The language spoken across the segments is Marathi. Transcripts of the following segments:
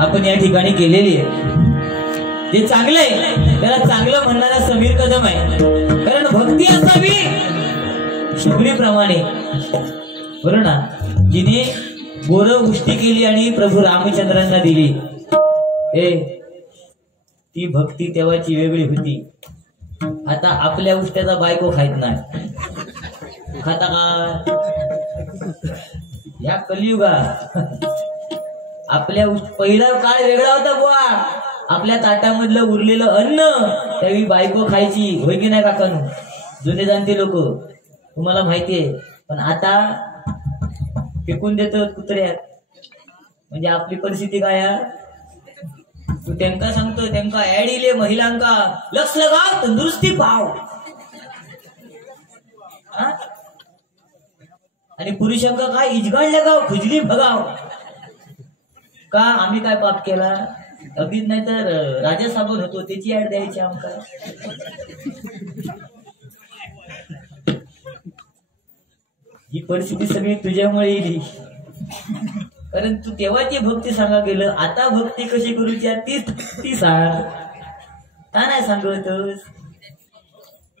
आपण या ठिकाणी केलेली आहे. जे चांगलं आहे त्याला चांगलं म्हणणारा समीर कदम आहे. कारण भक्ती असावी शबरीप्रमाणे, बरोबर ना. जिने गोर उष्टी केली आणि प्रभू रामचंद्रांना दिली, ती भक्ती तेव्हाची वेगळी होती. आता आपल्या उष्ट्याचा बायको खायत नाही, खाता का या कलियुगात. आपल्या पहिला काळ वेगळा होता बुवा. आपल्या ताटामधलं उरलेलं अन्न त्यावेळी बायको खायची, होय की नाही काकांनो? जुने जाणते लोक, तुम्हाला माहितीये. पण आता फेकून देतो कुत्र्यात. म्हणजे आपली परिस्थिती काय? तू त्यांका सांगतो, त्यांका ऍड इले महिलांका लक्ष लगाव तंदुरुस्ती पाव, आणि पुरुषांका काय इजगाड लगाव खुजली भगाव. का आम्ही काय पाप केला? अगदीच नाही तर राजा साबण होतो त्याची ऍड द्यायची आमका. ही परिस्थिती सगळी तुझ्यामुळे येईल. कारण तू तेव्हाची भक्ती सांगा गेलं, आता भक्ती कशी करूची ती सांग, का नाही सांगतोस?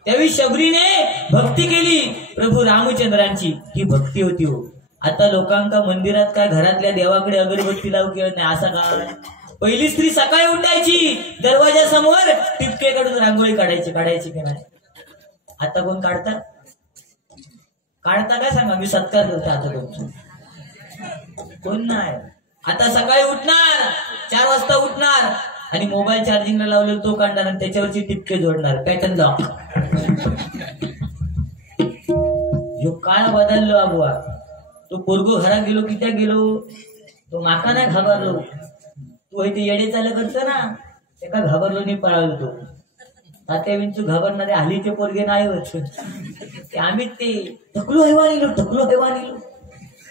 त्यावेळी शबरीने भक्ती केली प्रभू रामचंद्रांची, ही भक्ती होती हो. आता लोकांका मंदिरात काय घरातल्या देवाकडे अगरबत्ती लावू केलं नाही. असा काय? पहिली स्त्री सकाळी उठायची, दरवाजा समोर टिपके काढून रांगोळी काढायची की नाही? आता कोण काढता काय सांगा? मी सत्कार करतो आता कोण नाही. आता सकाळी उठणार, 4 वाजता उठणार आणि मोबाईल चार्जिंगला लावलेला तो काढणार आणि त्याच्यावरची टिपके जोडणार, पॅटर्न लॉक. जो काळ बदललो अबुवा. तो पोरगो घरात गेलो की त्या गेलो, तो माका नाही घाबरलो. तू हे येडे चाल करतो ना, ते का घाबरलो नाही, पळालो. तो तात्या विंचू घाबरणारे हल्लीचे पोरगे नाही होत. ते आम्ही ते ढकलो हेवा निलो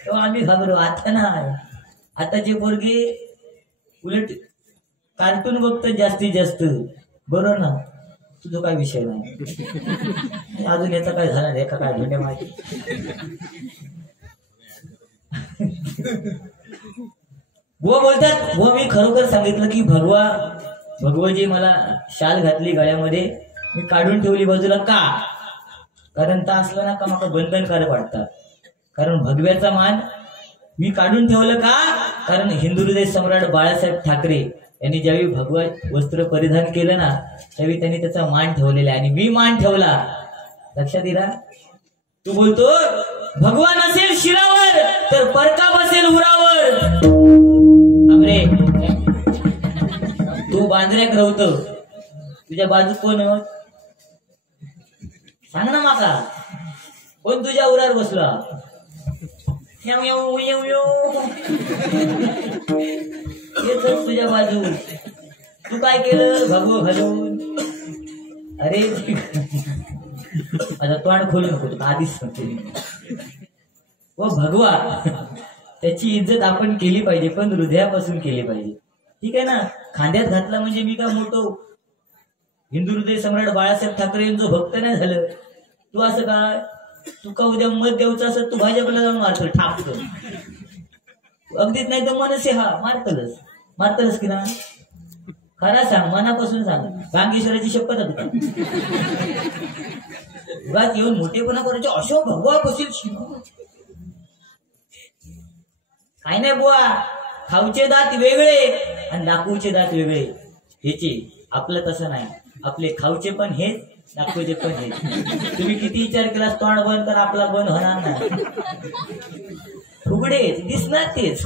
तेव्हा आम्ही घाबरो. आता नाही. आताचे पोरगे उलट कार्टून बघतात जास्तीत जास्त, बरोबर ना. तुझा काय विषय नाही. अजून याचा काय झाला नाही का? काय धोंड्या माहिती. बुवा बोलतात, बुवा मी खरोखर सांगितलं की भगवजी मला शाल घातली गळ्यामध्ये, मी काढून ठेवली बाजूला. का? कारण ता असलं ना का मला बंधनकारक वाटतात. कारण भगव्याचा मान मी काढून ठेवलं का? कारण हिंदू हृदय सम्राट बाळासाहेब ठाकरे यांनी ज्यावेळी भगवा वस्त्र परिधान केलं ना, त्यावेळी त्यांनी त्याचा मान ठेवलेला आहे आणि मी मान ठेवला. लक्षात येईल. तू बोलतो भगवा नसेल शिरावर तर परका बसेल उरावर. अरे तू बांद्र्याक राहतो, तुझ्या बाजू कोण होत सांग ना माका? कोण तुझ्या उरावर बसला? तुझ्या बाजू. तू काय केलं? भगवो घालून. अरे आता तोंड खोलू नको, आधीच सांगते. व भगवा त्याची इज्जत आपण केली पाहिजे, पण हृदयापासून केली पाहिजे. ठीक आहे ना. खांद्यात घातला म्हणजे मी काय मोठो हिंदू हृदय सम्राट बाळासाहेब ठाकरे यांचं भक्त नाही झालं. तू असं काय? तुका उद्या मत द्यायचं असं तू भाजपला जाऊन मारतो, ठाकतो. अगदीच नाही तर मनसे हा मारतलच की ना? खरा सांग, मनापासून सांग. गांगेश्वराची शपथ होती उगाच येऊन मोठेपणा करायचे. अशोक भगवा बसेल काय नाही बुवा. खाऊचे दात वेगळे आणि दाखवूचे दात वेगळे. ह्याचे आपलं तसं नाही. आपले खाऊचे पण हेच, दाखवचे पण हेच. तुम्ही किती विचार केला तोंड बंद तर आपला बंद होणार नाही. फुगडेच दिसणार तेच.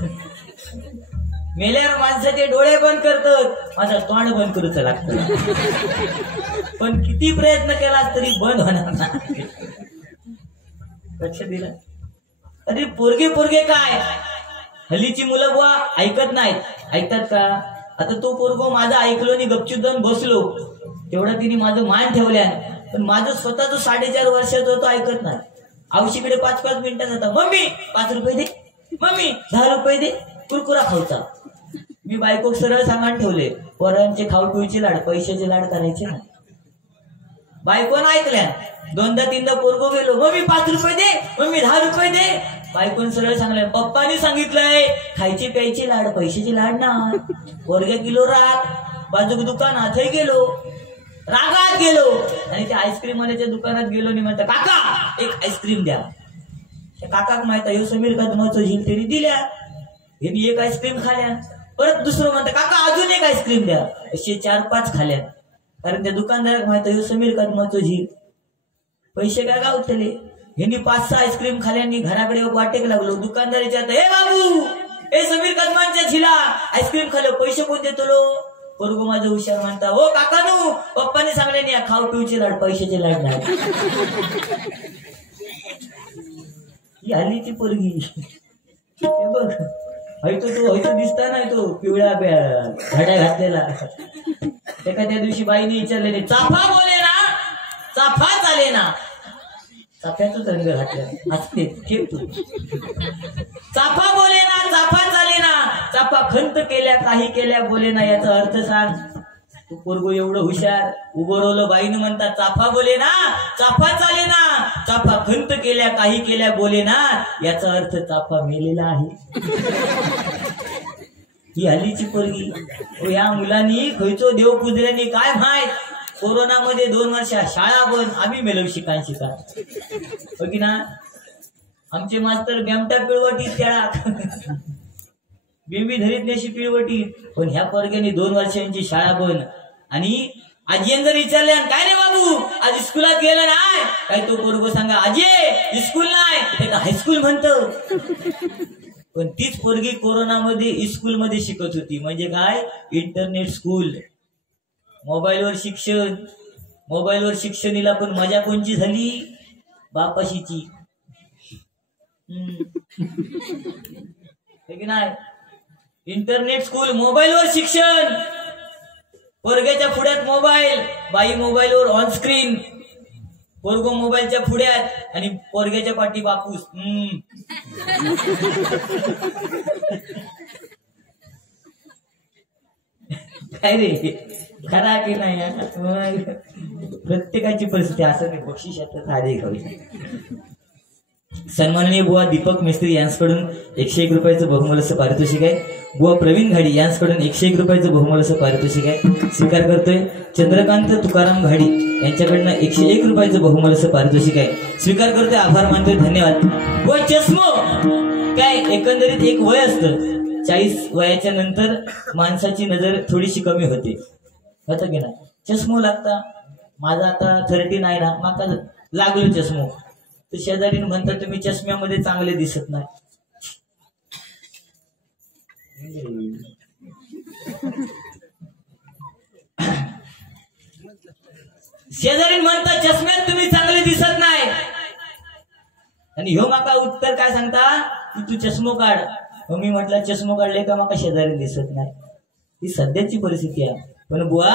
मेल्यावर माणसाचे डोळे बंद करतात, माझं तोंड बंद करूच लागतं. पण किती प्रयत्न केला तरी बंद होणार नाही. लक्ष दिलं? अरे पोरगे काय हल्लीची मुलं बुवा ऐकत नाहीत. ऐकतात का? आता तो पोरगो माझा ऐकलो आणि गपचूप जाऊन बसलो, तेवढा तिने माझं मान ठेवल्या. पण माझं स्वतःच 4.5 वर्षाचं होतं, ऐकत नाही. औशीकडे 5-5 मिनिटात जाता, मम्मी 5 रुपये दे, मम्मी 10 रुपये दे, कुरकुरा खाऊचा. मी बायको सरळ सांगान ठेवले, पोरांचे खाऊ पिऊचे लाड, पैशाचे लाड करायचे ना. बायकोनं ऐकल्या. 2दा 3दा पोरगो गेलो, मम्मी 5 रुपये दे, मम्मी 10 रुपये दे. बायकोन सरळ सांगलंय, पप्पानी सांगितलंय खायची प्यायची लाड, पैशाची लाड ना. वर्ग किलो राग, बाजूक दुकानात गेलो, रागात गेलो आणि त्या आईस्क्रीम वाल्याच्या दुकानात गेलो आणि म्हणता, काका एक आईस्क्रीम द्या. त्या काकाक माहित आहे समीर कदमाचं झील तरी दिल्या, यांनी एक आईस्क्रीम खाल्या. परत दुसरं म्हणतं, काका अजून एक आईस्क्रीम द्या. असे 4-5 खाल्या. कारण त्या दुकानदाराक माहित आहे समीर कदमाचं झील, पैसे काय गावतले. यांनी 5-6 आईस्क्रीम खाल्यांनी घराकडे वाटेक लागलो. दुकानदाराच्या आता, ए बाबू ए समीर कदमांच्या झिला आईस्क्रीम खाल्लं, पैसे कोण देतो? पोरगो माझं हुशार म्हणता, हो काकानू पप्पाने सांगले नाही खाऊ पिऊची लाड, पैशाची लाड नाही. ही आली ती पोरगी बघ, तो दिसता नाही तो पिवळ्या घड्या घातलेला. त्या दिवशी बाईने विचारले, चाफा बोले ना, चाफा चाले ना. चाफ्याचाच रंग घातला असते ठेवतो. चाफा बोले ना, चाफा चाले ना, चाफा खंत केल्या काही केल्या बोले ना. याचा अर्थ सांग. तू पोरगो एवढं हुशार उभं रोवलं, बाईनं म्हणतात चाफा बोले ना, चाफा चाले ना, चाफा खंत केल्या काही केल्या बोले ना. याचा अर्थ चाफा मेलेला आहे. ही हल्लीची पोरगी. ह्या मुलांनी खयचो देव पुजऱ्यांनी काय माहित. कोरोनामध्ये 2 वर्ष शाळा बंद, आम्ही मेलो शिकान हो की ना. आमचे मास्तर बेमटा पिळवटीत त्याला बेबी धरीत नेशी पिळवटीत. पण ह्या पोरग्याने 2 वर्षांची शाळा बंद. आणि आजी जर विचारले, काय रे बाबू आज स्कूलात गेलं नाही काय, तो पोरगो सांगा, आजी स्कूल नाही, ते का हायस्कूल म्हणतं. पण तीच पोरगी कोरोनामध्ये स्कूलमध्ये शिकत होती. म्हणजे काय, इंटरनेट स्कूल, मोबाईलवर शिक्षण. मोबाईलवर शिक्षणीला पण मजा कोणची झाली, बापाशीची. नाही, इंटरनेट स्कूल, मोबाईलवर शिक्षण. पोरग्याच्या पुढ्यात मोबाईल, बाई मोबाईलवर ऑन स्क्रीन, पोरगो मोबाईलच्या पुढ्यात आणि पोरग्याच्या पाठी बापूस. काय रे, खरा की नाही. प्रत्येकाची परिस्थिती असं नाही. बक्षिसात आधी खाऊ. सन्माननीय बुवा दीपक मिस्त्री यांच्याकडून 101 रुपयाचं बहुमूल्य पारितोषिक आहे. बुवा प्रवीण घाडी यांच्याकडून 101 रुपयाचं बहुमूल्य पारितोषिक आहे. स्वीकार करतोय. चंद्रकांत तुकाराम घाडी यांच्याकडनं 101 रुपयाचं बहुमूल्य पारितोषिक आहे. स्वीकार करतोय, आभार मानतोय, धन्यवाद. बुवा चष्मो काय, एकंदरीत एक वय असतं. 40 वयाच्या नंतर माणसाची नजर थोडीशी कमी होते, होतं की नाही. चष्मो लागता. माझा आता 39 आहे ना, माका लागलो चष्मो. तर शेजारी म्हणतात तुम्ही चष्म्यामध्ये चांगले दिसत नाही. शेजारी म्हणतात चष्म्यात तुम्ही चांगले दिसत नाही. आणि ह्यो माका उत्तर काय सांगता, की तू चष्मो काढ. मग मी म्हटलं चष्मो काढले का माका शेजारी दिसत नाही. ही सध्याची परिस्थिती आहे. पण बुवा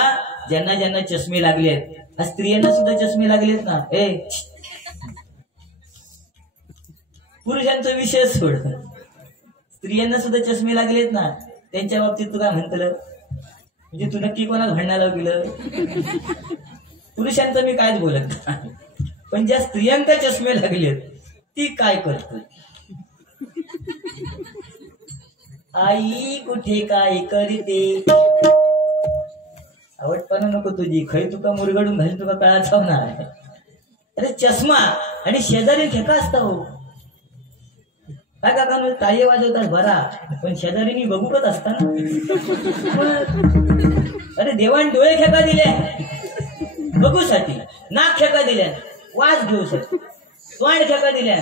ज्यांना ज्यांना चष्मे लागले आहेत, आज स्त्रियांना सुद्धा चष्मे लागलेत ना. पुरुषांचा विषय सोड, स्त्रियांना सुद्धा चष्मे लागलेत ना. त्यांच्या बाबतीत तू काय म्हणतलं, म्हणजे तू नक्की कोणाला भांडणाला गेलं. पुरुषांचं मी कायच बोलत नाही, पण ज्या स्त्रियांका चष्मे लागलेत ती काय करत. आई कुठे काय करते, आवडपणा नको तुझी, खरी तुका मुरगडून घाली तुका कळाचा होणार. अरे चष्मा आणि शेजारी ठेका असता हो. काय काका टाळे वाजवतात बरा, पण शेजारीनी बघूकच असता ना. अरे देवान डोळे खेका दिले बघूसाठी, नाक खेका दिल्या वास घेऊसाठी, तोंड खेका दिल्या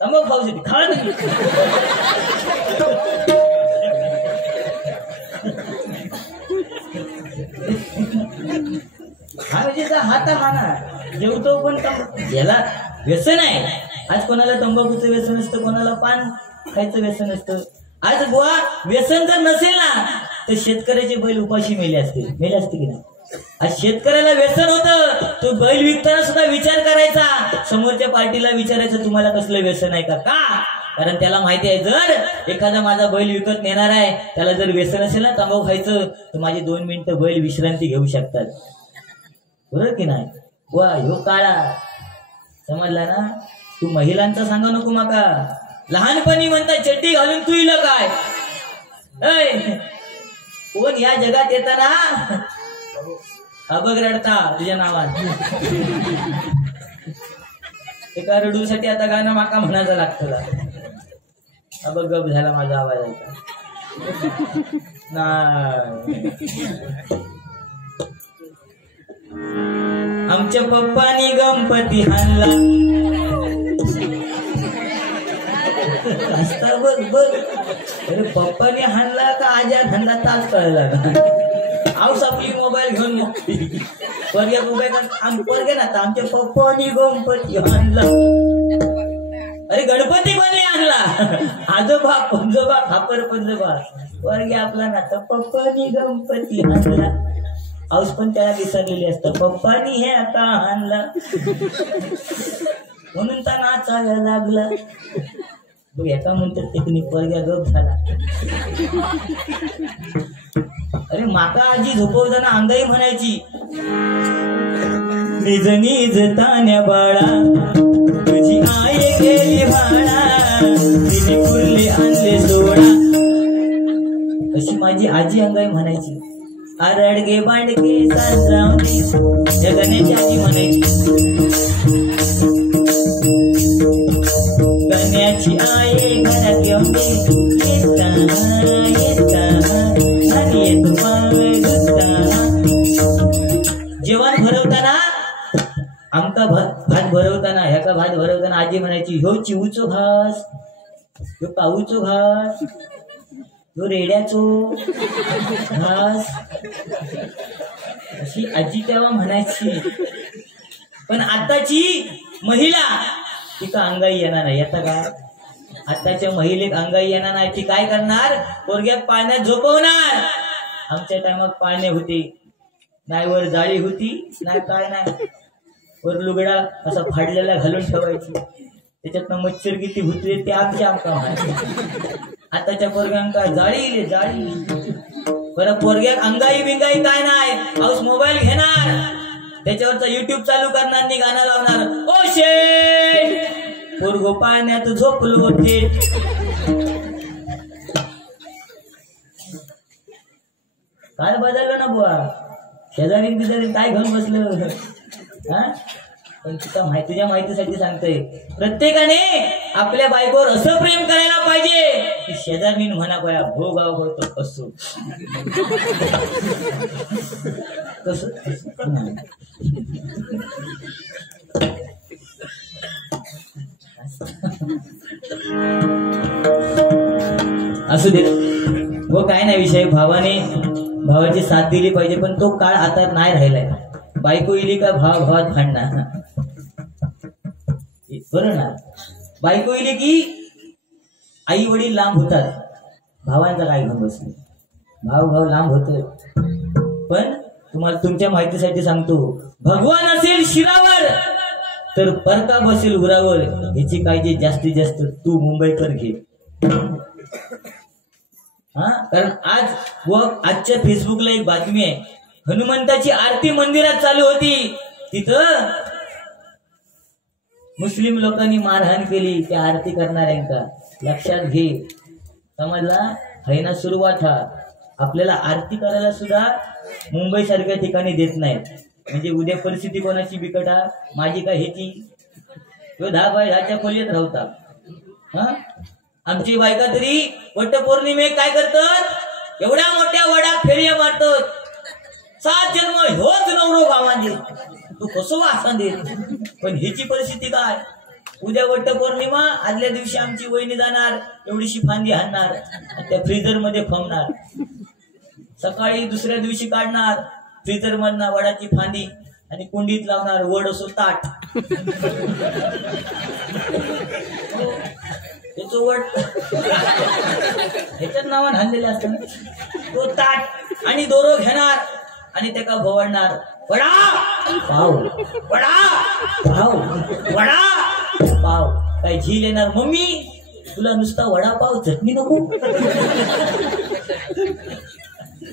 तंबाखू खाऊसाठी. खा तुम्ही. हा म्हणजे हात खाना जेवतो, पण याला व्यसन आहे. आज कोणाला तंबाखूचं व्यसन असतं, कोणाला पान खायचं व्यसन असतं. आज बुवा व्यसन जर नसेल ना तर शेतकऱ्याचे बैल उपाशी मेले असते की नाही. आज शेतकऱ्याला व्यसन होतं, तो बैल विकताना सुद्धा विचार करायचा, समोरच्या पार्टीला विचारायचं तुम्हाला कसलं व्यसन आहे का. कारण त्याला माहिती आहे, जर एखादा माझा बैल विकत नेणार आहे, त्याला जर व्यसन असेल ना तंबाखू खायचं, तर माझे 2 मिनिटं बैल विश्रांती घेऊ शकतात. बरोबर की नाही. वा ह्यो काळा समजला ना. तू महिलांचा सांगा नको माका, लहानपणी म्हणता चड्डी घालून तू इलं काय कोण या जगात येताना अबग रडता तुझ्या नावात एका रडूसाठी आता गाणं माका म्हणायचं लागतं अबग गप झाला माझा आवाज ऐका नाही आमच्या पप्पानी गणपती हाणला बघ बघ अरे पप्पानी हाणला का आजा हाणला तास कळला का आऊस आपली मोबाईल घेऊन वर्ग्या मोबाईल वर्गे ना आमच्या पप्पानी गणपती हाणला अरे गणपती पण नाही आणला आजोबा पंजोबा खापर पंजोबा वर्गे आपला ना तर पप्पानी गणपती हाणला आऊस पण त्याला विसरलेली असतं पप्पानी हे आता आणला म्हणून त्या नाचायला लागला बघ एका म्हणतात टेक्निक वर्ग्या गप झाला अरे माका आजी झोपवताना अंगाई म्हणायची निज निज तान्या बाळा तुझी आई गेली भाडा तिने कुर्ले आणले सोडा अशी माझी आजी अंगाई म्हणायची आरडगे बांडगे सासरावली जगण्याची आजी म्हणायची गण्याची आई घरात येऊन येता येता आणि येत पाय धुता जेवण भरवताना आमका भात भरवताना ह्याका भात भरवताना आजी म्हणायची ह्यो चिवचो घास ह्यो काऊचो घास ह्यो रेड्याचो घास अशी आजी तेव्हा म्हणायची पण आताची महिला तिका अंगाई येणार नाही येता काय आताच्या महिलेक अंगाई येणार नाही ती काय करणार पोरग्यात पाण्यात झोपवणार आमच्या टायमात पाणी होती नाही वर जाळी होती नाही काय नाही वर लुगडा असा फाडलेला घालून ठेवायची त्याच्यातनं मच्छर किती होते ते आमच्या आमका माहिती आताच्या पोरग्यांका जाळी जाळी बरं पोरग्यात अंगाई बिंगाई काय नाही हाऊस मोबाईल घेणार त्याच्यावरचा युट्यूब चालू करणार नी गाणं लावणार ओ शेठ पोरगो पाण्यात झोपलो थेट काय बदललं ना बुवा शेजारी बिजारी काय घेऊन बसलं हा पण तुझ्या माहितीसाठी सांगतोय प्रत्येकाने आपल्या बायकोवर असं प्रेम करायला पाहिजे की शेजारी म्हणा पाया भो गाव होतो असो तस असू दे व काय नाही विषय भावाची साथ दिली पाहिजे पण तो काळ आता नाही राहिलाय बायको इली का भावात भांडणार बरं ना बायको इली की आई वडील लांब होतात भावांचा काय घेऊन बसले भाव लांब होतोय पण तुम्हाला तुमच्या माहितीसाठी सांगतो भगवान असेल शिरावर तर परका बसेल उरावर ह्याची काळजी जास्तीत जास्त तू मुंबईकर घे हा कारण आजच्या फेसबुकला एक बातमी आहे हनुमंताची आरती मंदिरात चालू होती तिथं मुस्लिम लोकांनी मारहाण केली त्या आरती करणाऱ्यांका लक्षात घे समजला हैना सुरुवात हा आपल्याला आरती करायला सुद्धा मुंबई सारख्या ठिकाणी देत नाहीत म्हणजे उद्या परिस्थिती कोणाची बिकटा माझी काय ह्याची तो 10 बाय 10च्या खोलीत राहतात हा आमची बायका तरी वटपौर्णिमेक काय करतात एवढ्या मोठ्या वडात फेऱ्या मारतात 7 जन्म ह्योच नवरो गावांनी तू कसो वासा देत पण ह्याची परिस्थिती काय उद्या वटपौर्णिमा आदल्या दिवशी आमची वहिनी जाणार एवढीशी फांदी हाणणार त्या फ्रीजर मध्ये फमणार सकाळी दुसऱ्या दिवशी काढणार फ्रीजर मधना वडाची फांदी आणि कुंडीत लावणार वड असो ताट त्याचं वड ह्याच्यात नावान हाणलेलं असतं तो ताट आणि दोरो घेणार आणि त्याका भवडणार वडा पाव वडा पाव वडा पाव काय झील येणार मम्मी तुला नुसता वडापाव चटणी नको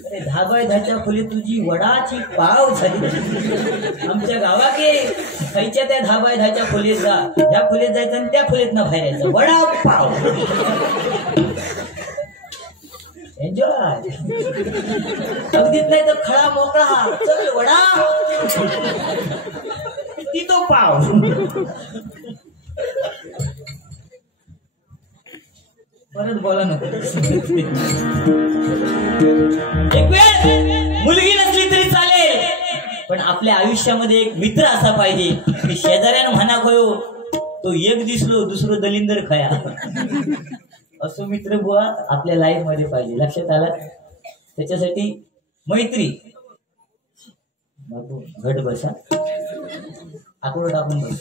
अरे 10x10च्या खोलीत तुझी वडाची पाव झाली. आमच्या गावाके खायच्या त्या 10x10च्या खोलीत जा, त्या खोलीत जायचं आणि त्या खोलीत न बाहेर यायचं. वडा पाव एन्जॉय. अगदीच नाही तर खळा मोकळा चल वडा ती तो पाव. परत बोला नको. एक वेळ मुलगी नसली तरी चालेल, पण आपल्या आयुष्यामध्ये एक मित्र असा पाहिजे की शेजाऱ्यानं म्हणा खयो तो एक दिसलो दुसरं दलिंदर खया, असं मित्र बुवा आपल्या लाईफ मध्ये पाहिजे. लक्षात आला? त्याच्यासाठी मैत्री. बाबू घट बसा, आकडं टाकून बस.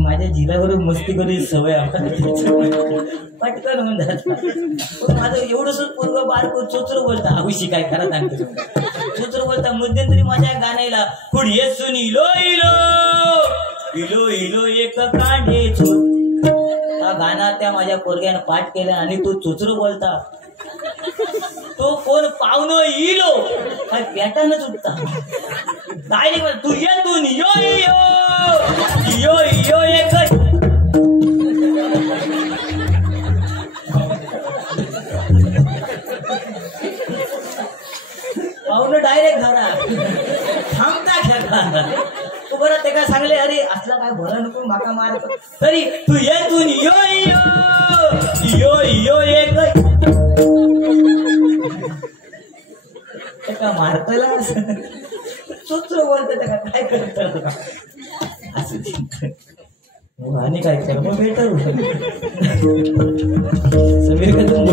माझ्या जिल्ह्यावर मस्ती करायची सवय पटकन होऊन जात. पण माझं एवढंच पूर्व बारको चोचर बोलता आयुषी काय खरा सांगतो. चोचर बोलता मध्यंतरी माझ्या गाण्याला पुढे येसून इलो इलो इलो इलो एक कांडे चोर. हा गाणं त्या माझ्या पोरग्यानं पाठ केला आणि तो चोचर बोलता. तो कोण पाहुणं इलो काय पॅटानच उठता. डायरेक्ट तू येतून यो यो यो यो एक पाहुणं डायरेक्ट घरा थांबता खेळता. तू बरं ते काय सांगले अरे असला काय बोला नको माका मार, तरी तू येतून यो यो यो यो एक का मारताला चोचर बोलत काय करत असं आणि काय कर मग बेटर. समीर कदम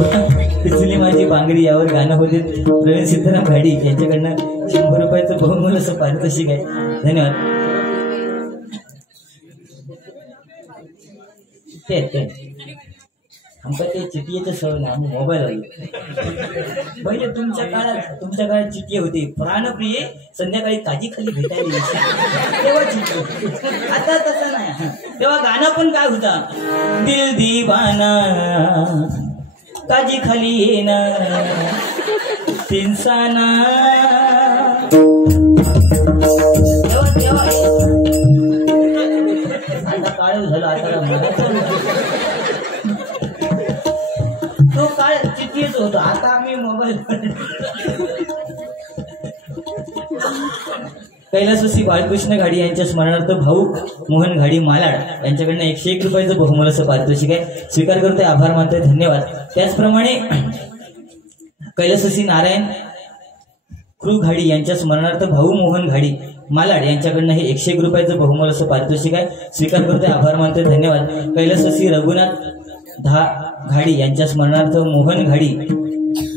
पिचली माझी बांगडी यावर गाणं होते प्रवीण सीताराम घाडी यांच्याकडनं 100 रुपयाचं बहुमूल्य असं पारितोषिक आहे. धन्यवाद. ते आमचा ते चिटियेचं सवय ना आम्ही मोबाईल आलो पहिले. तुमच्या काळात चिटिये होती. प्राणप्रिय संध्याकाळी काजी खाली भेटायला तेव्हा चिठी. आता तसं नाही. तेव्हा गाणं पण काय होता, दिल दीवाना काजी खाली येणार तिनसाना. तेव्हा तेव्हा आता काळ झालं. आता तो काळ चिठ्ठीच होतो. आता आम्ही मोबाईल. कैलासवासी बाळकृष्ण घाडी यांच्या स्मरणार्थ भाऊ मोहन घाडी मालाड यांच्याकडनं 101 रुपयाचं बहुमूल्य असं पारितोषिक आहे. स्वीकार करतोय, आभार मानतोय, धन्यवाद. त्याचप्रमाणे कैलासवासी नारायण कृ घाडी यांच्या स्मरणार्थ भाऊ मोहन घाडी मालाड यांच्याकडनं हे 101 रुपयाचं बहुमूल्य असं पारितोषिक आहे. स्वीकार करतोय, आभार मानतोय, धन्यवाद. कैलासवासी रघुनाथ घाडी यांच्या स्मरणार्थ मोहन घाडी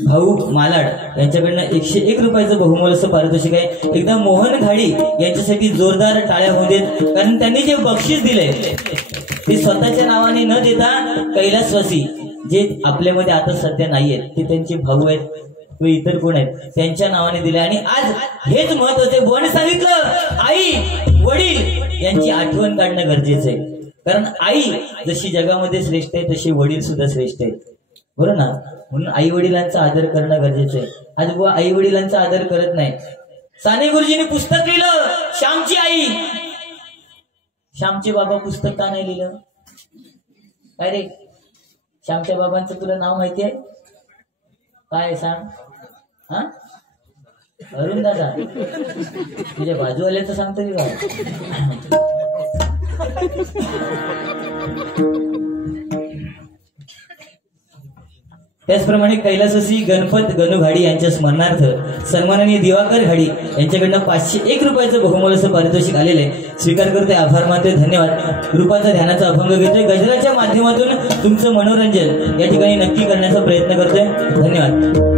भाऊ मालाड यांच्याकडनं 101 रुपयाचं बहुमूल्य असं पारितोषिक आहे. एकदा मोहन घाडी यांच्यासाठी जोरदार टाळ्या होऊ देत, कारण त्यांनी जे बक्षीस दिलंय ते स्वतःच्या नावाने न देता कैलासवासी जे आपल्यामध्ये आता सध्या नाहीयेत ते त्यांचे भाऊ आहेत व इतर कोण आहेत त्यांच्या नावाने दिले. आणि आज हेच महत्वाचे बोन सांगितलं, आई वडील यांची आठवण काढणं गरजेचं आहे. कारण आई जशी जगामध्ये श्रेष्ठ आहे तशी वडील सुद्धा श्रेष्ठ आहेत, बरोबर ना. म्हणून आई वडिलांचा आदर करणं गरजेचं आहे. आज बुवा आई वडिलांचा आदर करत नाही. साने गुरुजींनी पुस्तक लिहिलं श्यामची आई. श्यामचे बाबा पुस्तक का नाही लिहिलं? काय रे श्यामच्या बाबांचं तुला नाव माहिती आहे काय? सांग. हा अरुण दादा तुझ्या बाजूवाल्याचं सांगतो की काय? त्याचप्रमाणे कैलासवासी गणपत गणू घाडी यांच्या स्मरणार्थ सन्माननीय दिवाकर घाडी यांच्याकडनं 501 रुपयाचं बहुमूल्य असं पारितोषिक आलेलं आहे. स्वीकार करतोय, आभार मानतोय, धन्यवाद. रूपाचा ध्यानाचा अभंग घेतोय. गजराच्या माध्यमातून तुमचं मनोरंजन या ठिकाणी नक्की करण्याचा प्रयत्न करतोय. धन्यवाद.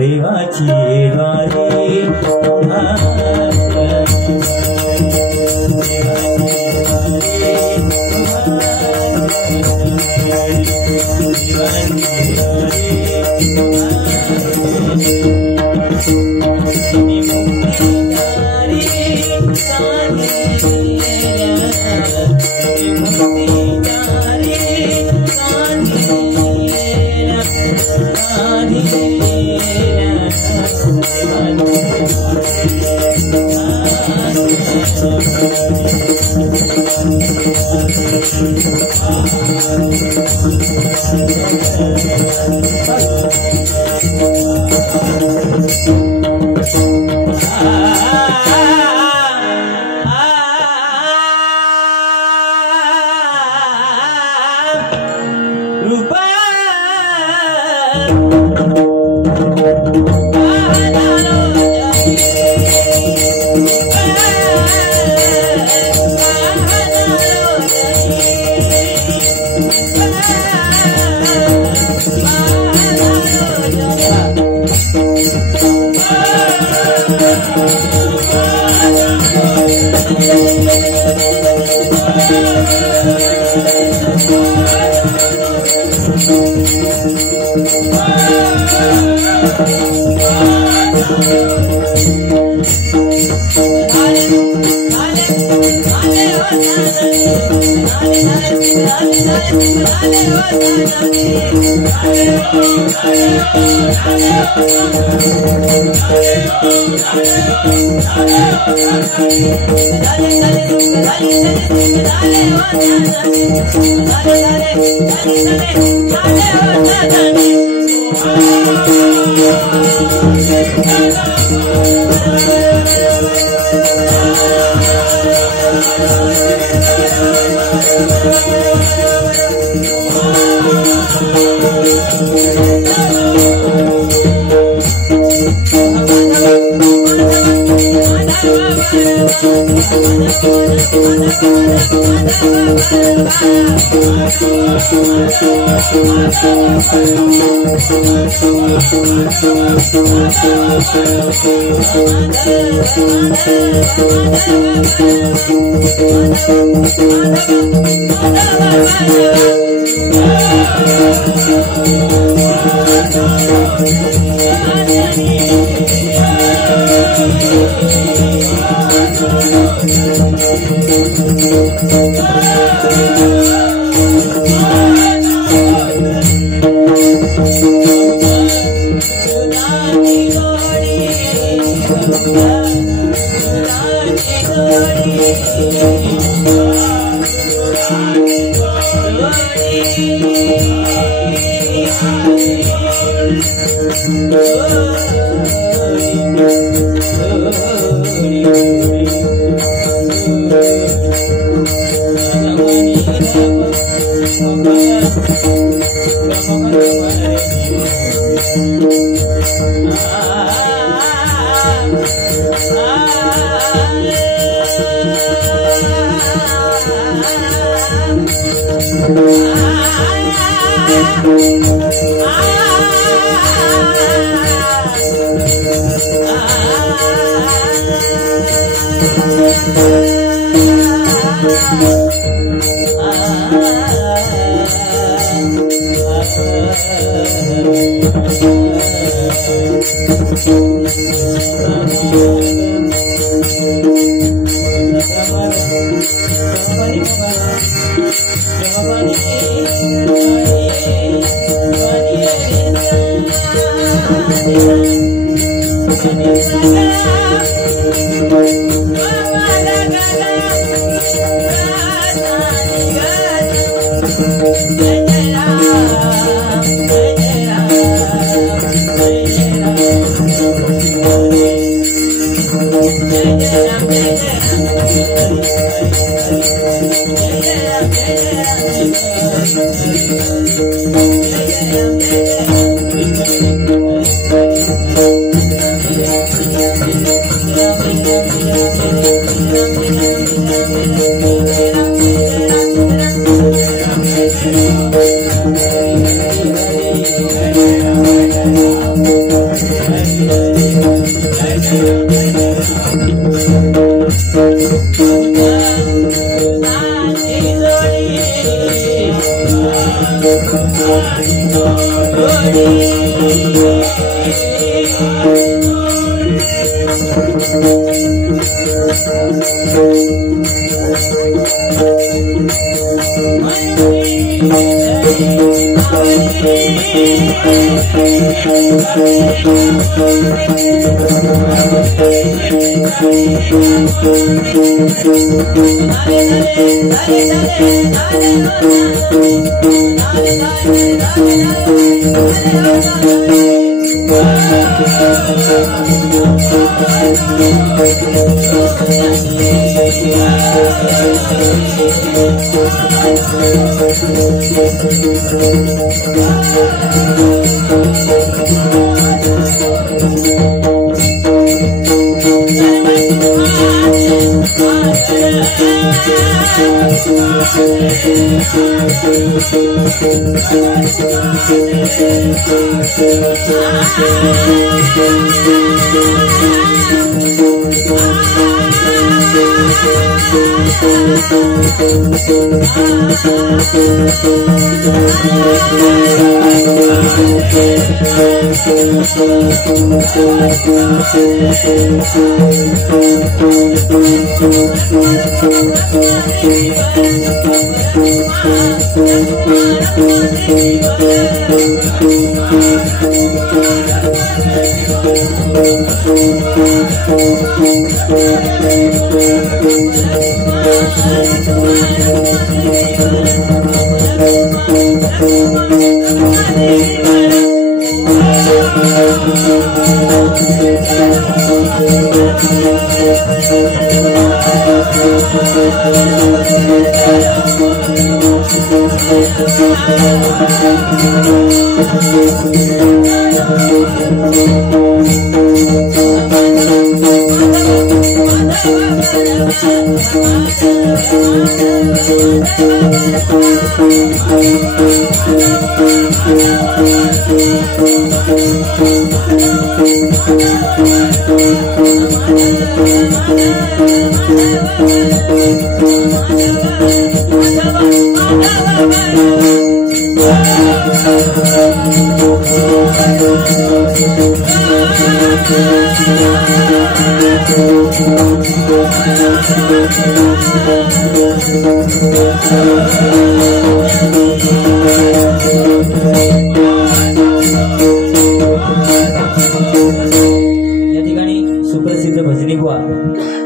देवाची द्वारी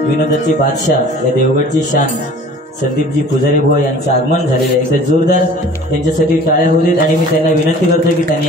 विनोदाचे बादशाह या देवगडची शान संदीपजी पुजारी बुवा यांचं आगमन झालेलं आहे. एकदा जोरदार त्यांच्यासाठी टाळ्या होऊ देत आणि मी त्यांना विनंती करतो की त्यांनी